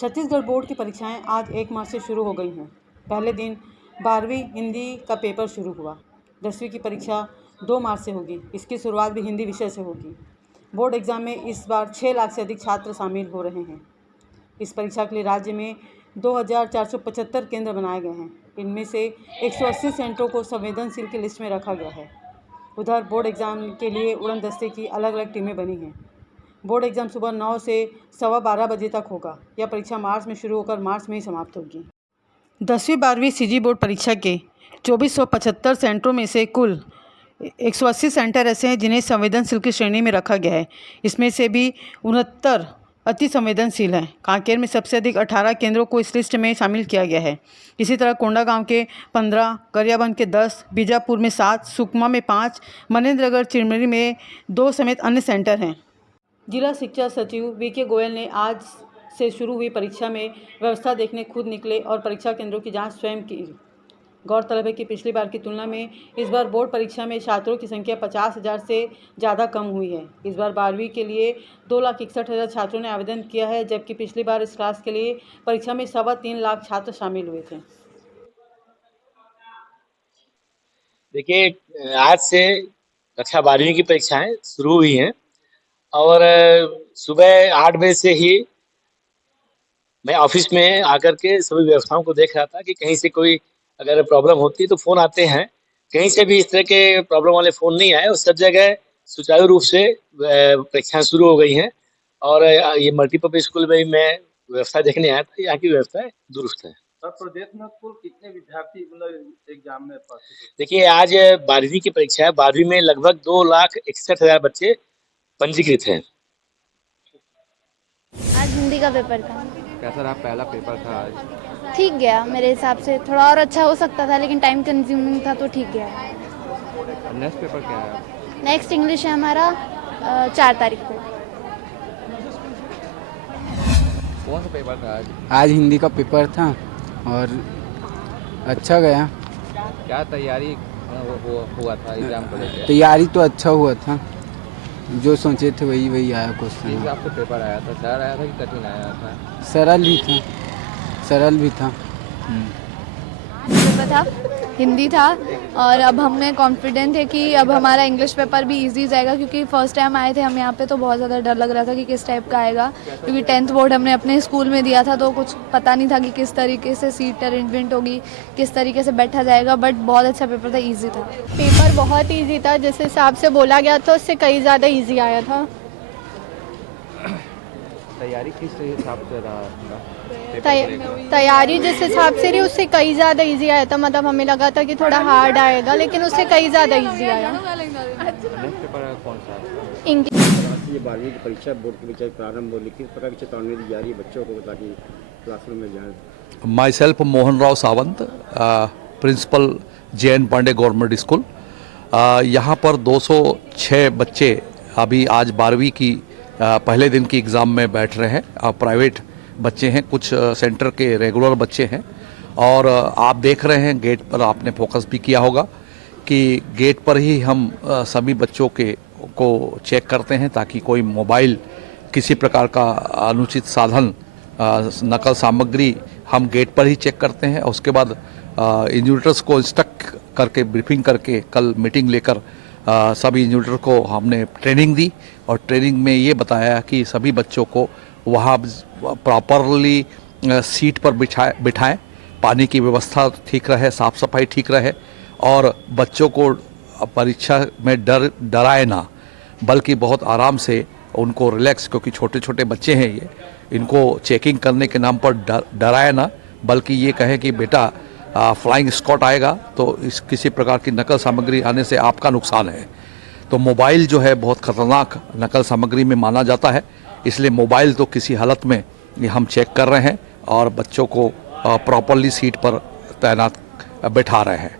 Chhattisgarh board की परीक्षाएं आज 1 मार्च से शुरू हो गई हैं। पहले दिन 12वीं हिंदी का पेपर शुरू हुआ। 10वीं की परीक्षा 2 मार्च से होगी। इसकी शुरुआत भी हिंदी विषय से होगी। बोर्ड एग्जाम में इस बार 6 लाख से अधिक छात्र शामिल हो रहे हैं। इस परीक्षा के लिए राज्य में 2475 केंद्र बनाए गए हैं। इनमें से 180 सेंटरों को संवेदनशील की लिस्ट में रखा गया है। उधर बोर्ड एग्जाम के लिए उड़न दस्ते की अलग अलग टीमें बनी हैं। बोर्ड एग्जाम सुबह 9 से 12:15 बजे तक होगा। यह परीक्षा मार्च में शुरू होकर मार्च में ही समाप्त होगी। 10वीं 12वीं सीजी बोर्ड परीक्षा के 2475 सेंटरों में से कुल 180 सेंटर ऐसे हैं जिन्हें संवेदनशील की श्रेणी में रखा गया है। इसमें से भी 69 अति संवेदनशील हैं। कांकेर में सबसे अधिक 18 केंद्रों को इस लिस्ट में शामिल किया गया है। इसी तरह कोंडागांव के 15, गरियाबंद के 10, बीजापुर में 7, सुकमा में 5, मनेन्द्रगढ़ चिरमिरी में 2 समेत अन्य सेंटर हैं। जिला शिक्षा सचिव वीके गोयल ने आज से शुरू हुई परीक्षा में व्यवस्था देखने खुद निकले और परीक्षा केंद्रों की जांच स्वयं की। गौरतलब है कि पिछली बार की तुलना में इस बार बोर्ड परीक्षा में छात्रों की संख्या 50,000 से ज़्यादा कम हुई है। इस बार 12वीं के लिए 2,61,000 छात्रों ने आवेदन किया है, जबकि पिछली बार इस क्लास के लिए परीक्षा में 3.25 लाख छात्र शामिल हुए थे। देखिए, आज से कक्षा 12वीं की परीक्षाएं शुरू हुई हैं और सुबह 8 बजे से ही मैं ऑफिस में आकर के सभी व्यवस्थाओं को देख रहा था कि कहीं से कोई अगर प्रॉब्लम होती है तो फोन आते हैं। कहीं से भी इस तरह के प्रॉब्लम वाले फोन नहीं आए और सब जगह सुचारू रूप से परीक्षाएं शुरू हो गई हैं। और ये मल्टीपर्पज स्कूल में मैं व्यवस्था देखने आया था। यहाँ की व्यवस्था दुरुस्त है। सर, प्रदेश में कुल कितने विद्यार्थी मतलब एग्जाम में पार्टिसिपेट? देखिए, आज 12वीं की परीक्षा है। 12वीं में लगभग 2,61,000 बच्चे पंजीकृत हैं। आज हिंदी का पेपर था। कैसा रहा पहला पेपर था आज? ठीक गया मेरे हिसाब से। थोड़ा और अच्छा हो सकता था लेकिन टाइम कंज्यूमिंग था तो ठीक गया। नेक्स्ट पेपर क्या है? नेक्स्ट इंग्लिश है हमारा 4 तारीख को। कौन सा पेपर था आज? आज हिंदी का पेपर था और अच्छा गया। क्या तैयारी हुआ था एग्जाम को लेकर? तैयारी तो अच्छा हुआ था, जो सोचे थे वही आया क्वेश्चन। आपको पेपर आया था, सरल आया था कि कठिन आया था? सरल भी था। पेपर था, हिंदी था और अब हमें कॉन्फिडेंट है कि अब हमारा इंग्लिश पेपर भी इजी जाएगा, क्योंकि फर्स्ट टाइम आए थे हम यहाँ पे तो बहुत ज़्यादा डर लग रहा था कि किस टाइप का आएगा, क्योंकि 10th बोर्ड हमने अपने स्कूल में दिया था तो कुछ पता नहीं था कि किस तरीके से सीट अरेंजमेंट होगी, किस तरीके से बैठा जाएगा। बट बहुत अच्छा पेपर था, ईजी था। पेपर बहुत ईजी था, जिस हिसाब से बोला गया था उससे कई ज़्यादा ईजी आया था। तैयारी किस हिसाब से रहा? तैयारी जिस हिसाब से रही उससे कई ज़्यादा इजी आया था। मतलब हमें लगा था कि थोड़ा हार्ड आएगा लेकिन उससे कई ज़्यादा इजी आया। नेक्स्ट पेपर कौन सा? इंग्लिश। ये 12वीं की परीक्षा बोर्ड की परीक्षा प्रारंभ हो, किस प्रकार की चेतावनी दी जा रही है बच्चों को ताकि क्लासरूम में जाएं? Myself Mohan Rao Sawant, principal JN Pandey government school. यहाँ पर 206 बच्चे अभी आज 12वीं की पहले दिन की एग्ज़ाम में बैठ रहे हैं। प्राइवेट बच्चे हैं, कुछ सेंटर के रेगुलर बच्चे हैं। और आप देख रहे हैं गेट पर, आपने फोकस भी किया होगा कि गेट पर ही हम सभी बच्चों को चेक करते हैं ताकि कोई मोबाइल, किसी प्रकार का अनुचित साधन, नकल सामग्री हम गेट पर ही चेक करते हैं। उसके बाद इंस्ट्रक्टर्स को इंस्ट्रक्ट करके, ब्रीफिंग करके कल मीटिंग लेकर सभी इंस्ट्रक्टर को हमने ट्रेनिंग दी और ट्रेनिंग में ये बताया कि सभी बच्चों को वहाँ प्रॉपरली सीट पर बिठाएं, पानी की व्यवस्था ठीक रहे, साफ़ सफाई ठीक रहे और बच्चों को परीक्षा में डराए ना, बल्कि बहुत आराम से उनको रिलैक्स, क्योंकि छोटे छोटे बच्चे हैं ये, इनको चेकिंग करने के नाम पर डराए ना, बल्कि ये कहे कि बेटा फ्लाइंग स्क्वाड आएगा तो इस किसी प्रकार की नकल सामग्री आने से आपका नुकसान है। तो मोबाइल जो है बहुत ख़तरनाक नकल सामग्री में माना जाता है, इसलिए मोबाइल तो किसी हालत में ये हम चेक कर रहे हैं और बच्चों को प्रॉपरली सीट पर तैनात बैठा रहे हैं।